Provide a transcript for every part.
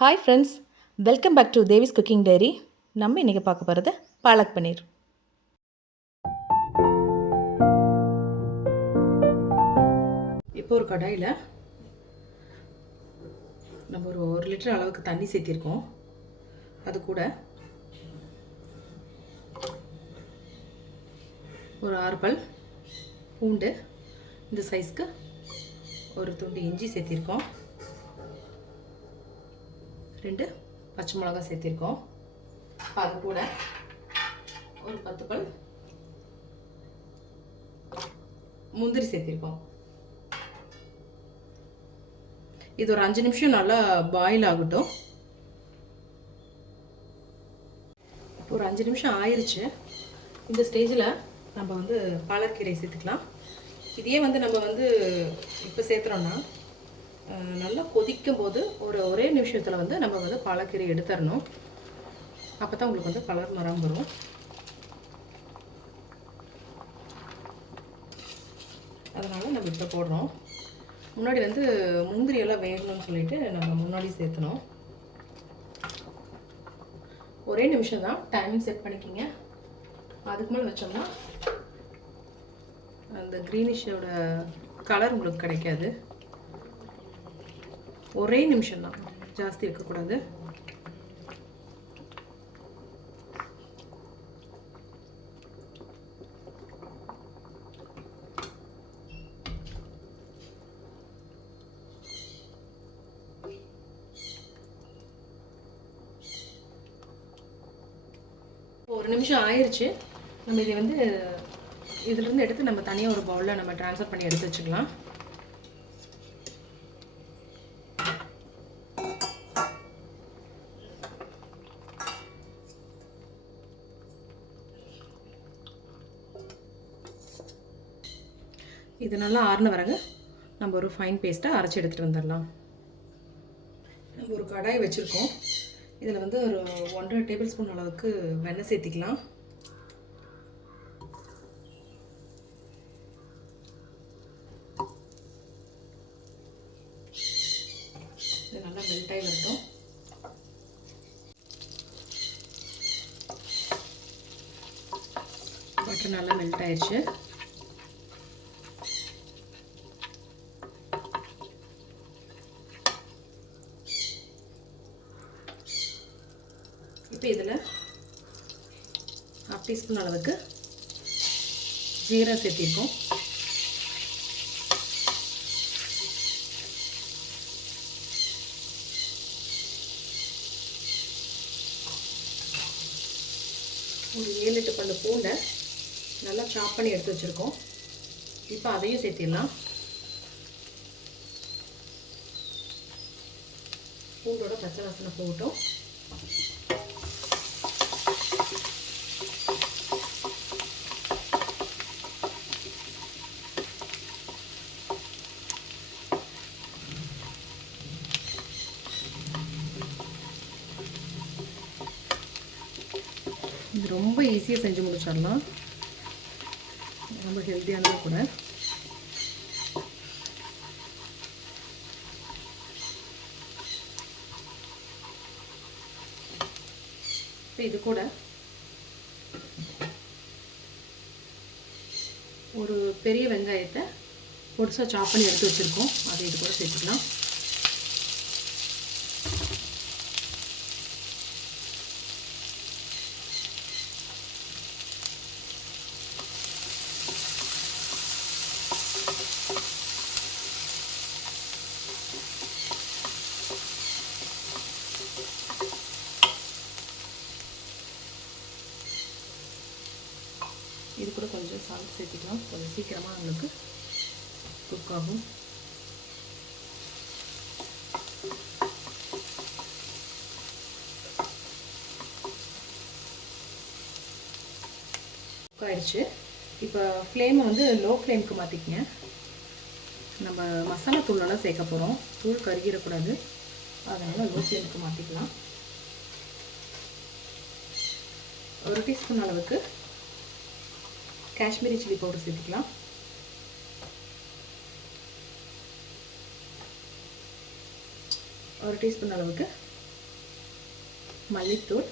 Hi friends, welcome back to Devi's cooking diary. நம்ம இன்றைக்கி பார்க்க போகிறது பாலக் பன்னீர். இப்போ ஒரு கடாயில் நம்ம ஒரு லிட்டர் அளவுக்கு தண்ணி சேர்த்திருக்கோம். அது கூட ஒரு 6 பல் பூண்டு, இந்த சைஸ்க்கு ஒரு துண்டு இஞ்சி சேர்த்திருக்கோம். 2 பச்சை மிளகாய் சேர்த்திருக்கோம். அது கூட ஒரு 10 பல் முந்திரி சேர்த்திருக்கோம். இது ஒரு 5 நிமிஷம் நல்லா பாயில் ஆகட்டும். ஒரு 5 நிமிஷம் ஆயிடுச்சு. இந்த ஸ்டேஜில் நம்ம வந்து பாலக்கீரை சேர்த்துக்கலாம். இதையே நம்ம இப்போ சேர்த்துறோன்னா நல்லா கொதிக்கும் போது ஒரே நிமிஷத்தில் நம்ம பாலக்கீரை எடுத்துடணும். அப்போ தான் உங்களுக்கு கலர் மரம் வரும். அதனால் நம்ம இப்போ போடுறோம். முன்னாடி முந்திரியெல்லாம் வேகணும்னு சொல்லிட்டு நம்ம முன்னாடி சேர்த்தணும். ஒரே நிமிஷம் தான் டைமிங் செட் பண்ணிக்கிங்க. அதுக்கு மேலே வச்சோம்னா அந்த க்ரீனிஷோட கலர் உங்களுக்கு கிடைக்காது. ஒரே நிமிஷம்தான், ஜாஸ்தி வைக்கக்கூடாது. ஒரு நிமிஷம் ஆயிடுச்சு. நம்ம இதை இதிலிருந்து எடுத்து நம்ம தனியாக ஒரு பவுலில் நம்ம ட்ரான்ஸ்ஃபர் பண்ணி எடுத்து வச்சுக்கலாம். இது நல்லா ஆறின பிறகு நம்ம ஒரு ஃபைன் பேஸ்ட்டாக அரைச்சி எடுத்துகிட்டு வந்துடலாம். நம்ம ஒரு கடாய் வச்சுருக்கோம். இதில் ஒரு 1.5 டேபிள் ஸ்பூன் அளவுக்கு வெண்ணெய் சேர்த்திக்கலாம். இது நல்லா மெல்ட் ஆகி வரட்டும். பட்டர் நல்லா மெல்ட் ஆயிடுச்சு. இப்போ இதில் 1/2 டீஸ்பூன் அளவுக்கு ஜீரகம் சேர்த்திருக்கோம். ஒரு 7-8 பல்லு பூண்டை நல்லா சாப் பண்ணி எடுத்து வச்சுருக்கோம். இப்போ அதையும் சேர்த்திடலாம். பூண்டோட பச்சை வாசனை போகட்டும். இது ரொம்ப ஈஸியாக செஞ்சு முடிச்சிடலாம். ரொம்ப ஹெல்த்தியானது கூட. இப்போ இது கூட ஒரு பெரிய வெங்காயத்தை பொடிசாக சாப் பண்ணி எடுத்து வச்சுருக்கோம். அதை இது கூட சேர்த்துக்கலாம். இது கூட கொஞ்சம் சால்ட் சேர்த்துக்கலாம். கொஞ்சம் சீக்கிரமாக நம்மளுக்கு குக் ஆகும். குக் ஆயிடுச்சு. இப்போ ஃப்ளேமை லோ ஃப்ளேமுக்கு மாற்றிக்கங்க. நம்ம மசாலா தூளெல்லாம் சேர்க்க போகிறோம். தூள் கருகிடக்கூடாது. அதனால் லோ ஃப்ளேமுக்கு மாற்றிக்கலாம். 1 டீஸ்பூன் அளவுக்கு காஷ்மீரி சில்லி பவுடர் சேர்த்துக்கலாம். 1 டீஸ்பூன் அளவுக்கு மல்லித்தூள்,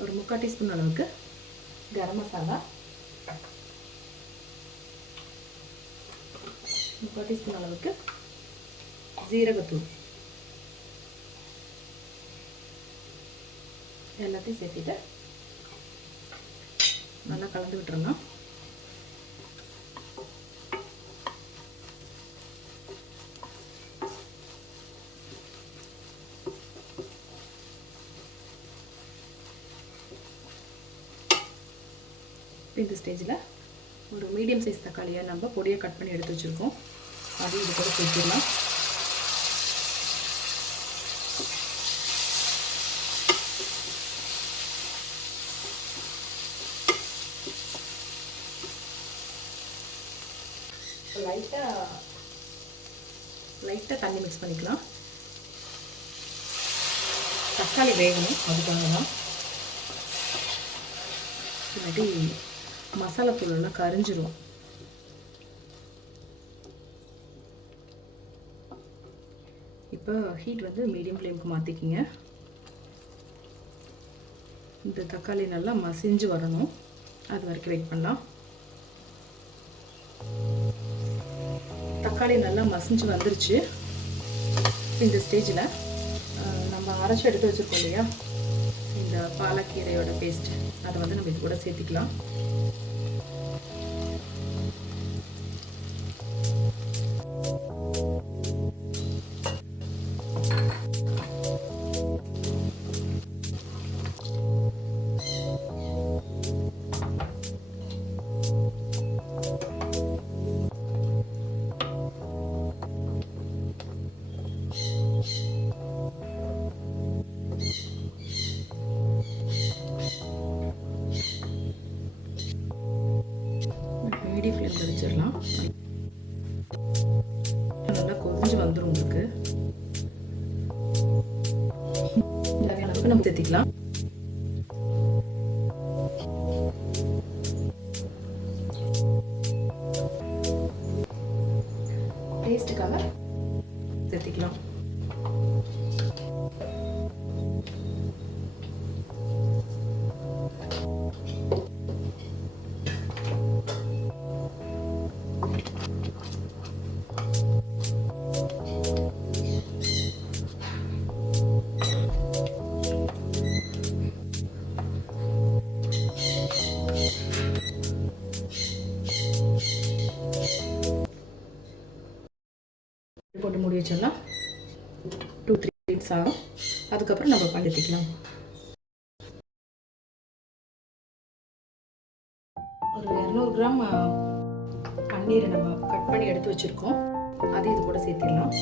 ஒரு 3/4 டீஸ்பூன் அளவுக்கு கரம் மசாலா, 3/4 டீஸ்பூன் அளவுக்கு ஜீரகத்தூள் எல்லாத்தையும் சேர்த்துட்டு நல்லா கலந்து விட்டுறலாம். இந்த ஸ்டேஜில் ஒரு மீடியம் சைஸ் தக்காளியை நம்ம பொடியை கட் பண்ணி எடுத்து வச்சுருக்கோம், அதையும் இது கூட சேர்த்துடலாம். லைட்டாக தண்ணி மிக்ஸ் பண்ணிக்கலாம். தக்காளி வேகணும், அதுக்காக தான். இல்லாட்டி மசாலா தூளெல்லாம் கரிஞ்சிரும். இப்போ ஹீட் வந்து மீடியம் ஃப்ளேமுக்கு மாற்றிக்கிங்க. இந்த தக்காளி நல்லா மசிஞ்சு வரணும், அது வரைக்கும் வெயிட் பண்ணலாம். தக்காளி நல்லா மசிஞ்சு வந்துருச்சு. இந்த ஸ்டேஜில் நம்ம அரைச்சி எடுத்து வச்சுருக்கோம் இல்லையா, இந்த பாலக்கீரையோட பேஸ்ட், அதை வந்து நம்ம இது கூட சேர்த்திக்கலாம். மீடியம் ஃப்ளேமில் வச்சிடலாம். நல்லா கொதிஞ்சு வந்துடும் உங்களுக்கு. இந்த அளவுக்கு நம்ம சேர்த்திக்கலாம். டேஸ்ட்டுக்காக சேர்த்திக்கலாம். போட்டு மூடி வச்சிடலாம். 2-3 மினிட்ஸ் ஆகும். அதுக்கப்புறம் நம்ம பண்ணிக்கலாம். ஒரு 200 கிராம் பன்னீரை நம்ம கட் பண்ணி எடுத்து வச்சுருக்கோம், அதை இது கூட சேர்த்திடலாம்.